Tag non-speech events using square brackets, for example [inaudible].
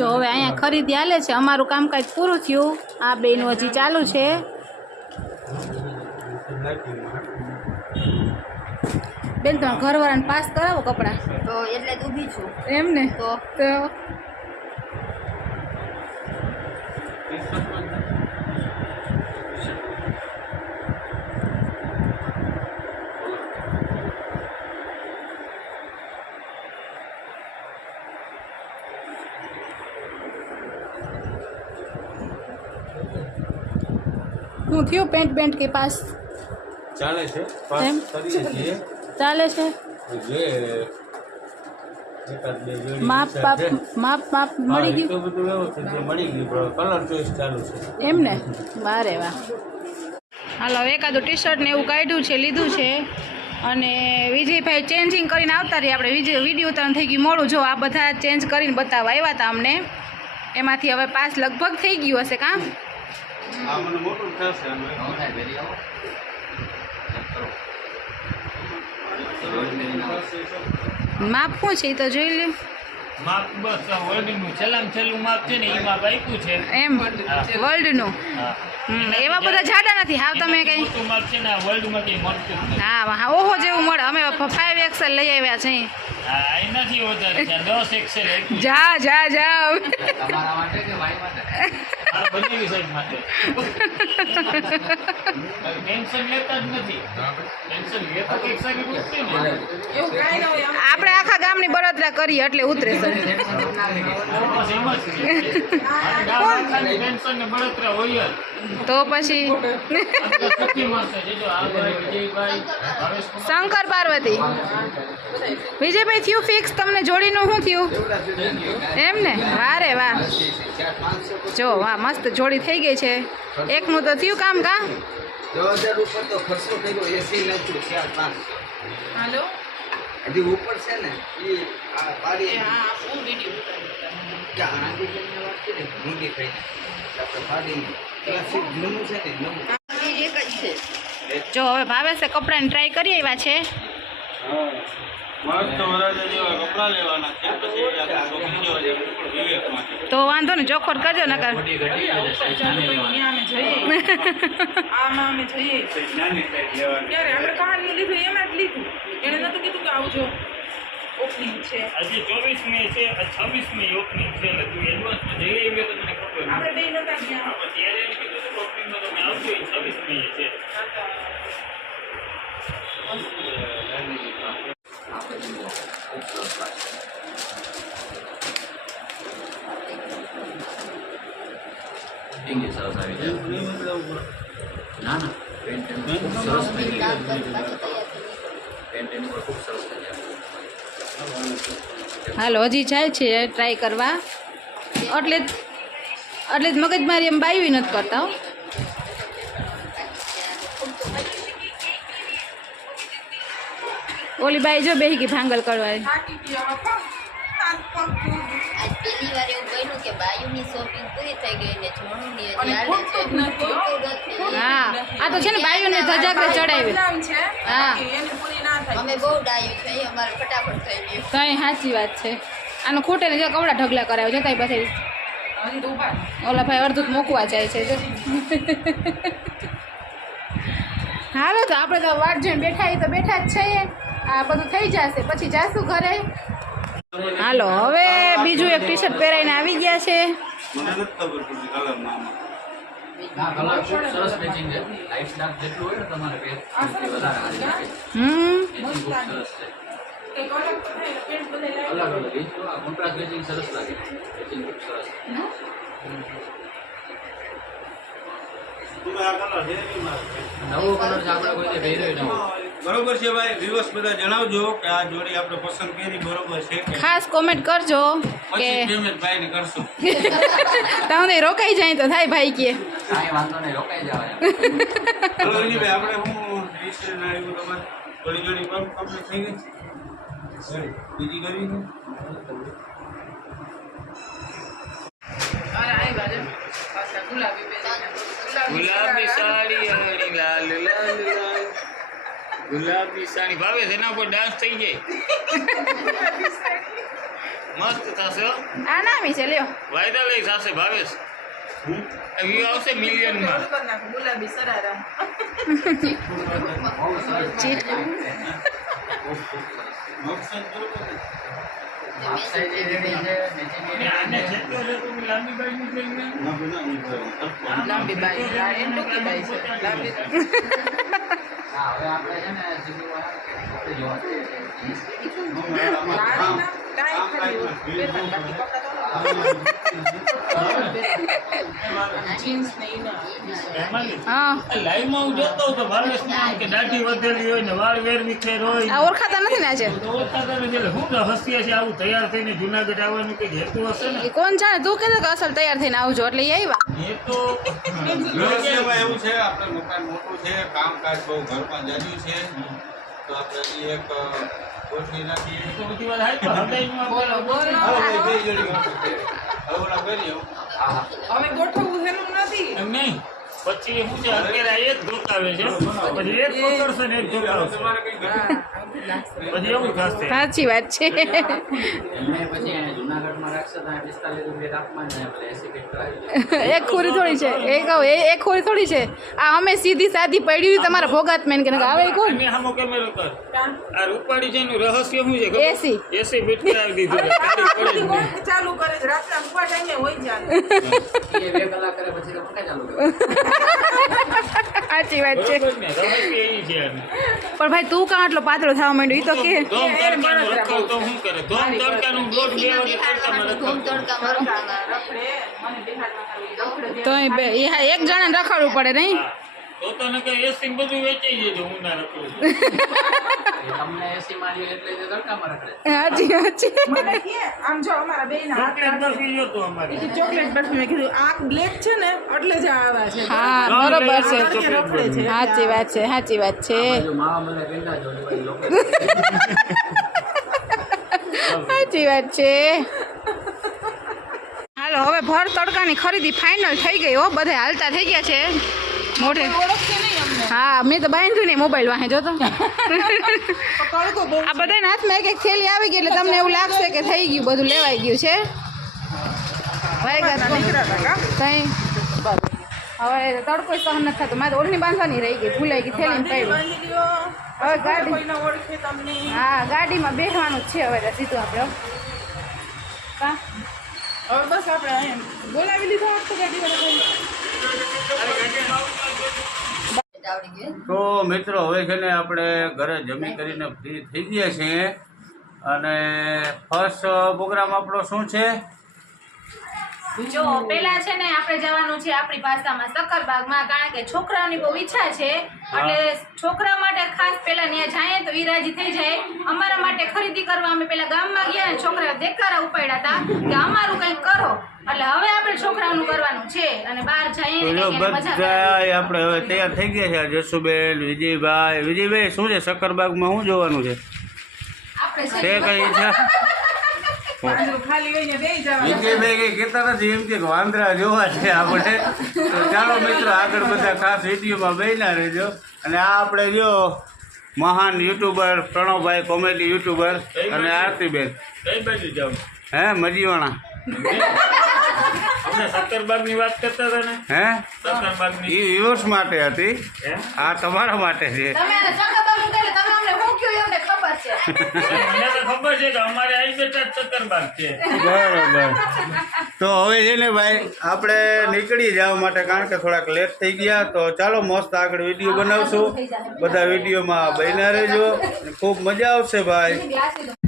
જો હવે અહીંયા ખરીદી હાલે છે. અમારું કામકાજ પૂરું થયું. આ બેનું હજી ચાલુ છે. બેન તમે ઘરવાળાને પાસ કરાવો કપડાં. તો એટલે ઊભી છું. એમ ને? તો હું થયું પેન્ટ પેન્ટ કે પાસ? ચાલે છે એમ? ચાલે છે. માપ માપ માપ માપ મળી ગયું? બધું વ્યવસ્થિત મળી ગયું કલર ચોઈસ ચાલુ છે. એમ ને? વારે વાહ. હાલો એકાદું ટી શર્ટ ને એવું કાઢ્યું છે લીધું છે. અને વિજયભાઈ ચેન્જિંગ કરીને આવતા રહીએ આપણે વિજય વીડિયો ઉતારણ થઈ ગયું. મોડું જો આ બધા ચેન્જ કરીને બતાવવા આવ્યા હતા અમને. એમાંથી હવે પાસ લગભગ થઈ ગયું હશે કાં? આ મને મોટું થશે માપ શું છે એ તો જોઈ લે. માપ બસ વર્લ્ડનું છેલ્લામાં છેલ્લું માપ છે ને એ માપ આપ્યું છે. એમ વર્લ્ડનું એવા બધા જાડા નથી. હાવ તમે કંઈ હા હા ઓહો જેવું મળે. અમે ફાઈવ એક્સેલ લઈ આવ્યા છે. જા જા જા આ બંનેની સાઈઝ ટેન્શન લેતા જ નથી. ટેન્શન લેતા કંઈક સારી ઉતરે ને. આપણે આખા ગામની બળતરા કરીએ એટલે ઉતરે સર. [laughs] ટેન્શન ને બળતરા હોય જ. તો પછી શંકર પાર્વતી. વિજયભાઈ થયું ફિક્સ તમને જોડીનું શું થયું? એમ ને? વાહ રે વાહ. જો વાહ મસ્ત જોડી થઈ ગઈ છે. એકનું તો થયું કામ કા? ઉપર હાલો? હજી છે ને એ કે વાત કરી મૂંગી ખાઈ આપણે પાડીને ક્લાસિક હવે ને જ છે જો હવે ભાવેશે કપડાને ટ્રાય કરી આવ્યા છે. તો વાંધો ને જોખોર કરજો નકર. આમાં અમે જઈએ નાની સાઈઝ લેવાની ત્યારે આપણે કહાની લીધું એમાં જ લીધું એણે નતું કીધું કે આવજો ઓપનિંગ છે ઓપનિંગમાં તમે આવજો એ છવ્વીસ મે છે ના ના પેન્ટ એનું ખૂબ સરસ થઈ ગયું પેન્ટ એનું પણ ખૂબ સરસ થઈ ગયા હાલો, હજી જાય છે ટ્રાય કરવા. એટલે જ એટલે જ મગજમારી એમ બાયવી નથી કરતા ઓલી બાઈ જો બેહી ગઈ ભાંગલ કરવા પહેલી બાયુની છે હો. આ તો છે ને ધજાગરે ચડાવી હા. છે કઈ સાચી વાત છે આનું ખોટે કવડા ઢગલા કરાવે પછી હજી ઓલા ભાઈ અડધું મૂકવા જાય છે હાલો તો આપણે તો વાટ જોઈને બેઠા એ તો બેઠા જ છીએ આ બધું થઈ જશે. પછી જાશું ઘરે. હાલો હવે બીજું એક ટી શર્ટ પહેરાઈને આવી ગયા છે. નવો કલર આપણે કોઈ પહેર્યો ન હોય બરોબર છે ભાઈ વિવસ બધા જણાવજો કે આ જોડી આપણે પસંદ કરી બરોબર છે ખાસ કોમેન્ટ કરજો કે પેમેન્ટ ભાઈને કરશું. તમને રોકાઈ જાય તો થાય ભાઈ કે. કાંઈ વાંધો નહીં રોકાઈ જવાય. હલો ભાઈ આપણે હું રજીસ્ટ્રેશન આવ્યું તમારે. જોડી જોડી કમ્પ્લીટ થઈ ગઈ? બીજી કરવી છે? ગુલાબી સાડી ગુલાબી સાડી ભાવે છે એના પર ડાન્સ થઈ જાય. મસ્ત થશે હો. આ નામી છે લ્યો. વાયરલ લઈ થશે ભાવેશ વ્યૂ આવશે મિલિયનમાં ગુલાબી સરારા લાંબી. લાંબી બાઈ આ બાઈ લાંબી. હા લાઈવમાં હું જોતો હતો ભાવેશને આમ કે દાઢી વધેલી હોય ને વાળ વેર વિખેર હોય આ ઓળખાતા નથી ને આજે? કોણ જાણે? તું કે અસલ તૈયાર થઈને આવજો એટલે એ આવ્યા? એવું છે, આપણે મકાન મોટું છે, કામકાજ બહુ ઘરમાં જાજુ છે. તો આપણે એક ગોઠવવું નથી. નહીં. પછી હું છે અત્યારે એક ધોકાવે છે. પછી એક પકડશે ને એક ધોકાવશે સાચી વાત છે. [laughs] [laughs] એક ખોરી થોડી છે. એ કહું એ એક ખોરી થોડી છે. આ અમે સીધી સાદી પડ્યું તમારા ભોગાત મેન કે આવે કોણ સામો કેમેરો કર. આ રૂપાડી જેનું રહસ્ય શું છે? એસી. એસી ફીટ કરાવી દીધું. ચાલુ કરે છે. રાતના ઊભા ટાઈમે હોય જાય. એ બે કલાક કરે પછી તો ચાલુ કરે? [laughs] સાચી વાત છે. પણ ભાઈ તું કાં આટલો પાતળો થવા? માંડ્યો. માંડ્યું તો કે તો એક જણાને રખડવું પડે નહીં? તો તો નકર એસી બધું વેચાઈ જજો હું ના રખડું. તમને એસી મારી એટલે તે તડકામાં રખડે સાચી વાત છે. મને કે આમ જો અમારા બે ચોકલેટ બરફી જોતો અમારે. ચોકલેટ બરફી મેં કીધું આ બ્લેક છે ને એટલે જ આવા છે. હા બરોબર છે. તડકે રખડે છે. સાચી વાત છે સાચી વાત છે. માવા મને પેંડા જોડી લોકો સાચી વાત છે. હાલો હવે ભર તડકાની ખરીદી ફાઇનલ થઈ ગઈ હો બધે હાલતા થઈ ગયા છે. મોઢે. હા મેં તો બાંધ્યું નહીં મોબાઈલ વાહે જોતો આ બધાના હાથમાં એક એક થેલી આવી ગઈ એટલે તમને એવું લાગશે કે થઈ ગયું બધું લેવાઈ ગયું છે. હવે તડકો સહન નથી થતો. મારે ઓળની બાંધવાની રહી ગઈ ભૂલાઈ ગઈ થેલી પડી હવે ગાડી હા ગાડીમાં બેસવાનું છે હવે સીધું આપણે હવે બસ આપણે બોલાવી લીધો તો મિત્રો, હવે છે ને આપણે ઘરે જમી કરીને ફ્રી થઈ ગયા છીએ. અને ફર્સ્ટ પ્રોગ્રામ આપણો શું છે? જો પેલા છે ને આપણે જવાનું છે આપણી ભાષામાં સકરબાગમાં કારણ કે છોકરાઓની બહુ ઈચ્છા છે. એટલે છોકરા માટે ખાસ પેલા ત્યાં જાય તો વિરાજી થઈ જાય. અમારા માટે ખરીદી કરવા અમે પેલા ગામમાં ગયા ને છોકરા દેકારા ઉપાડ્યા હતા કે અમારું કંઈક કરો. એટલે હવે આપણે છોકરાનું કરવાનું છે અને બહાર જઈએ બધા આપણે હવે તૈયાર થઈ ગયા છે. જસુબેન વિજયભાઈ વિજયભાઈ શું છે? સકરબાગમાં શું જોવાનું છે? આપણે કઈ ઈચ્છા? વાંદરા જોવા છે આપણે. તો ચાલો મિત્રો આગળ બધા ખાસ વિડીયોમાં બન્યા રહેજો. અને આ આપણે જો મહાન યુટ્યુબર પ્રણવભાઈ કોમેડી યુટ્યુબર અને આરતીબેન. કઈ બાજુ જાવ હે મજીવાણા. સત્તરબાગની વાત કરતા હતા ને? હે? સત્તરબાગની એ વિવર્સ માટે હતી. આ તમારા માટે છે તમે આને સક્કરબાગનું કહે તમે અમને શું કહ્યું એ અમને ખબર છે મને તો ખબર છે કે અમારે આવી બેઠા જ છે. બરોબર. તો હવે છે ને ભાઈ આપણે નીકળી જવા માટે કારણ કે થોડાક લેટ થઈ ગયા તો ચાલો મસ્ત આગળ વીડિયો બનાવશું. બધા વિડીયોમાં બન્યા રહેજો. ખૂબ મજા આવશે ભાઈ.